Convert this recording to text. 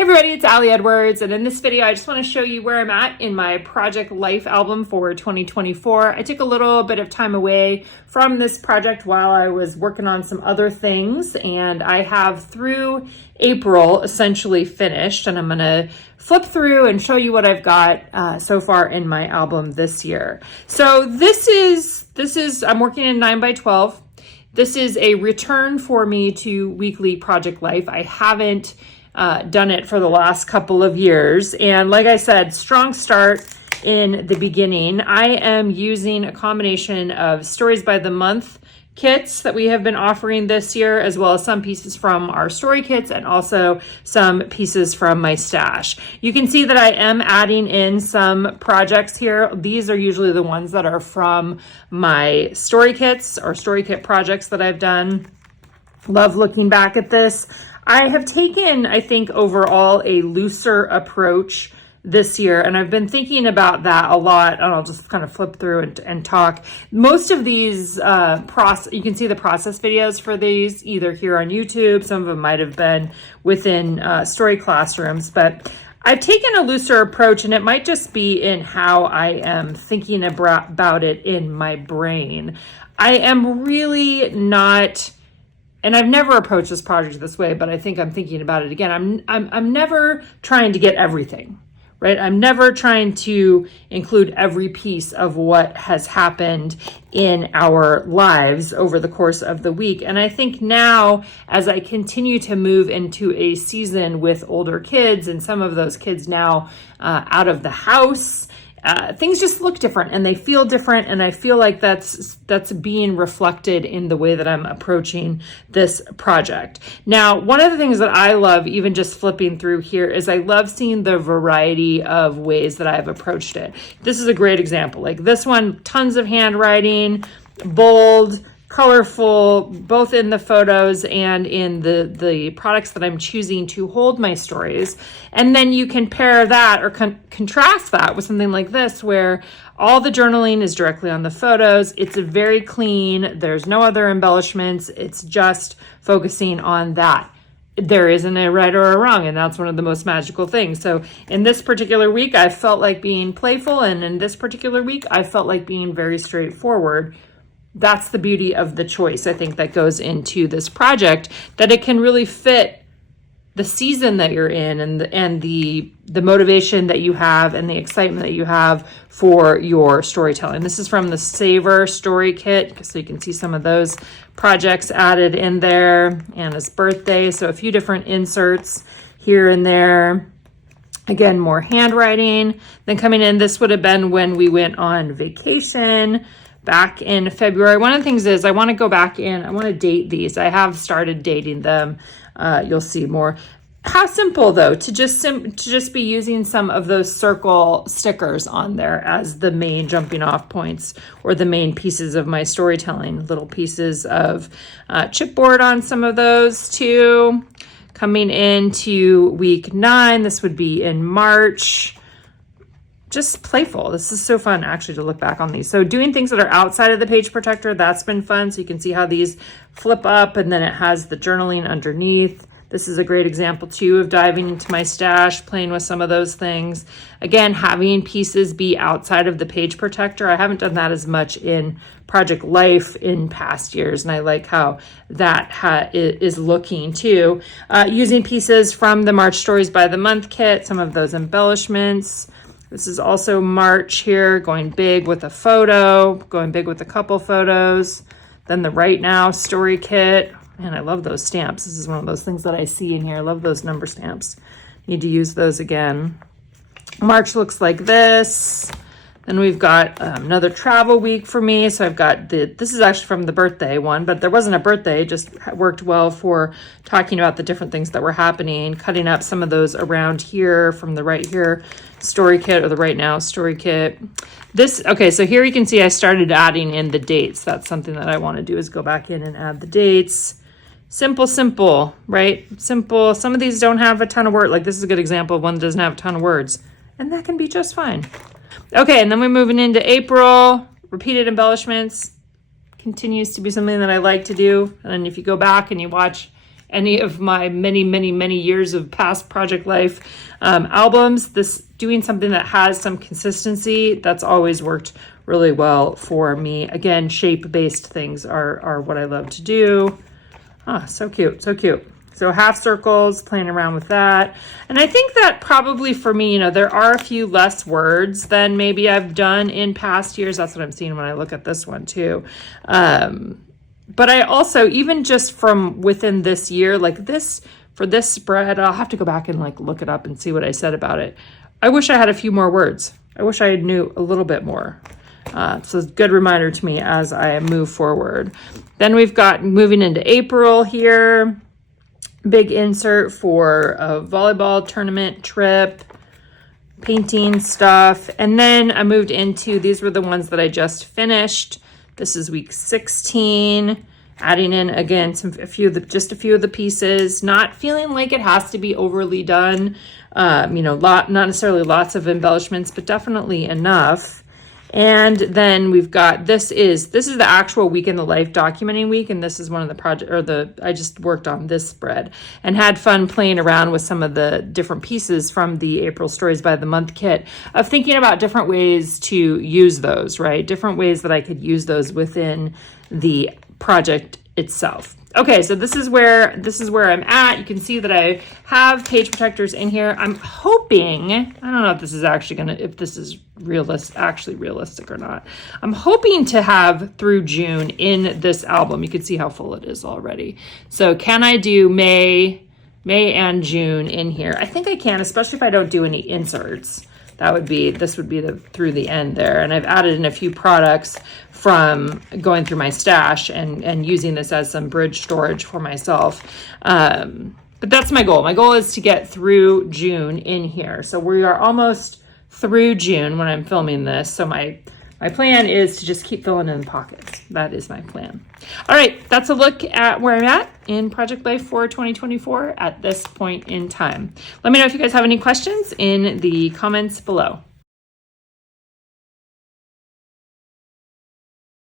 Hey everybody, it's Allie Edwards, and in this video I just want to show you where I'm at in my Project Life album for 2024. I took a little bit of time away from this project while I was working on some other things, and I have through April essentially finished, and I'm going to flip through and show you what I've got so far in my album this year. So this is I'm working in 9x12. This is a return for me to weekly Project Life. I haven't done it for the last couple of years. And like I said, strong start in the beginning. I am using a combination of Stories by the Month kits that we have been offering this year, as well as some pieces from our story kits and also some pieces from my stash. You can see that I am adding in some projects here. These are usually the ones that are from my story kits or story kit projects that I've done. Love looking back at this. I have taken, I think, overall a looser approach this year, and I've been thinking about that a lot, and I'll just kind of flip through and talk. Most of these you can see the process videos for these either here on YouTube. Some of them might have been within story classrooms, but I've taken a looser approach, and it might just be in how I am thinking about it in my brain. I am really not... And I've never approached this project this way, but I think I'm thinking about it again. I'm never trying to get everything, right? I'm never trying to include every piece of what has happened in our lives over the course of the week. And I think now, as I continue to move into a season with older kids, and some of those kids now out of the house, things just look different and they feel different, and I feel like that's being reflected in the way that I'm approaching this project. Now, one of the things that I love, even just flipping through here, is I love seeing the variety of ways that I've approached it. This is a great example. Like this one, tons of handwriting, bold, colorful, both in the photos and in the products that I'm choosing to hold my stories. And then you can pair that or contrast that with something like this, where all the journaling is directly on the photos. It's very clean. There's no other embellishments. It's just focusing on that. There isn't a right or a wrong, and that's one of the most magical things. So in this particular week, I felt like being playful, and in this particular week, I felt like being very straightforward. That's the beauty of the choice, I think, that goes into this project, that it can really fit the season that you're in, and the motivation that you have and the excitement that you have for your storytelling. This is from the Savor Story Kit, so you can see some of those projects added in there. Anna's birthday, so a few different inserts here and there. Again, more handwriting. Then coming in, this would have been when we went on vacation back in February. One of the things is I want to go back in, I want to date these. I have started dating them. You'll see more. How simple though to just be using some of those circle stickers on there as the main jumping off points, or the main pieces of my storytelling. Little pieces of chipboard on some of those too. Coming into week 9, this would be in March. Just playful. This is so fun actually to look back on these. So doing things that are outside of the page protector, that's been fun. So you can see how these flip up, and then it has the journaling underneath. This is a great example too of diving into my stash, playing with some of those things. Again, having pieces be outside of the page protector. I haven't done that as much in Project Life in past years, and I like how that is looking too. Using pieces from the March Stories by the Month kit, some of those embellishments. This is also March here, going big with a photo, going big with a couple photos. Then the Right Now story kit. Man, I love those stamps. This is one of those things that I see in here. I love those number stamps. Need to use those again. March looks like this. Then we've got another travel week for me. So I've got this is actually from the birthday one, but there wasn't a birthday, it just worked well for talking about the different things that were happening, cutting up some of those around here from the Right Here story kit, or the Right Now story kit. Okay, so here you can see I started adding in the dates. That's something that I want to do, is go back in and add the dates. Simple, right? Simple. Some of these don't have a ton of words. Like this is a good example of one that doesn't have a ton of words, and that can be just fine. Okay, and then we're moving into April. Repeated embellishments continues to be something that I like to do. And then if you go back and you watch any of my many years of past Project Life albums. Doing something that has some consistency, that's always worked really well for me. Again, shape-based things are what I love to do. Ah, so cute, so cute. So half circles, playing around with that. And I think that probably for me, there are a few less words than maybe I've done in past years. That's what I'm seeing when I look at this one too. But I also, even just from within this year, like this, for this spread, I'll have to go back and look it up and see what I said about it. I wish I had a few more words. I wish I knew a little bit more. So it's a good reminder to me as I move forward. Then we've got moving into April here. Big insert for a volleyball tournament trip, painting stuff. And then I moved into, these were the ones that I just finished. This is week 16, adding in again just a few of the pieces, not feeling like it has to be overly done. Not necessarily lots of embellishments, but definitely enough. And then we've got, this is the actual week in the life documenting week. And this is one of the I just worked on this spread and had fun playing around with some of the different pieces from the April Stories by the Month kit of thinking about different ways to use those, right? Different ways that I could use those within the project itself. Okay, so this is where I'm at. You can see that I have page protectors in here. I'm hoping, I don't know if this is if this is actually realistic or not. I'm hoping to have through June in this album. You can see how full it is already. So can I do May and June in here? I think I can, especially if I don't do any inserts. This would be through the end there. And I've added in a few products from going through my stash and using this as some bridge storage for myself. But that's my goal. My goal is to get through June in here. So we are almost through June when I'm filming this. So my plan is to just keep filling in the pockets. That is my plan. All right, that's a look at where I'm at in Project Life for 2024 at this point in time. Let me know if you guys have any questions in the comments below.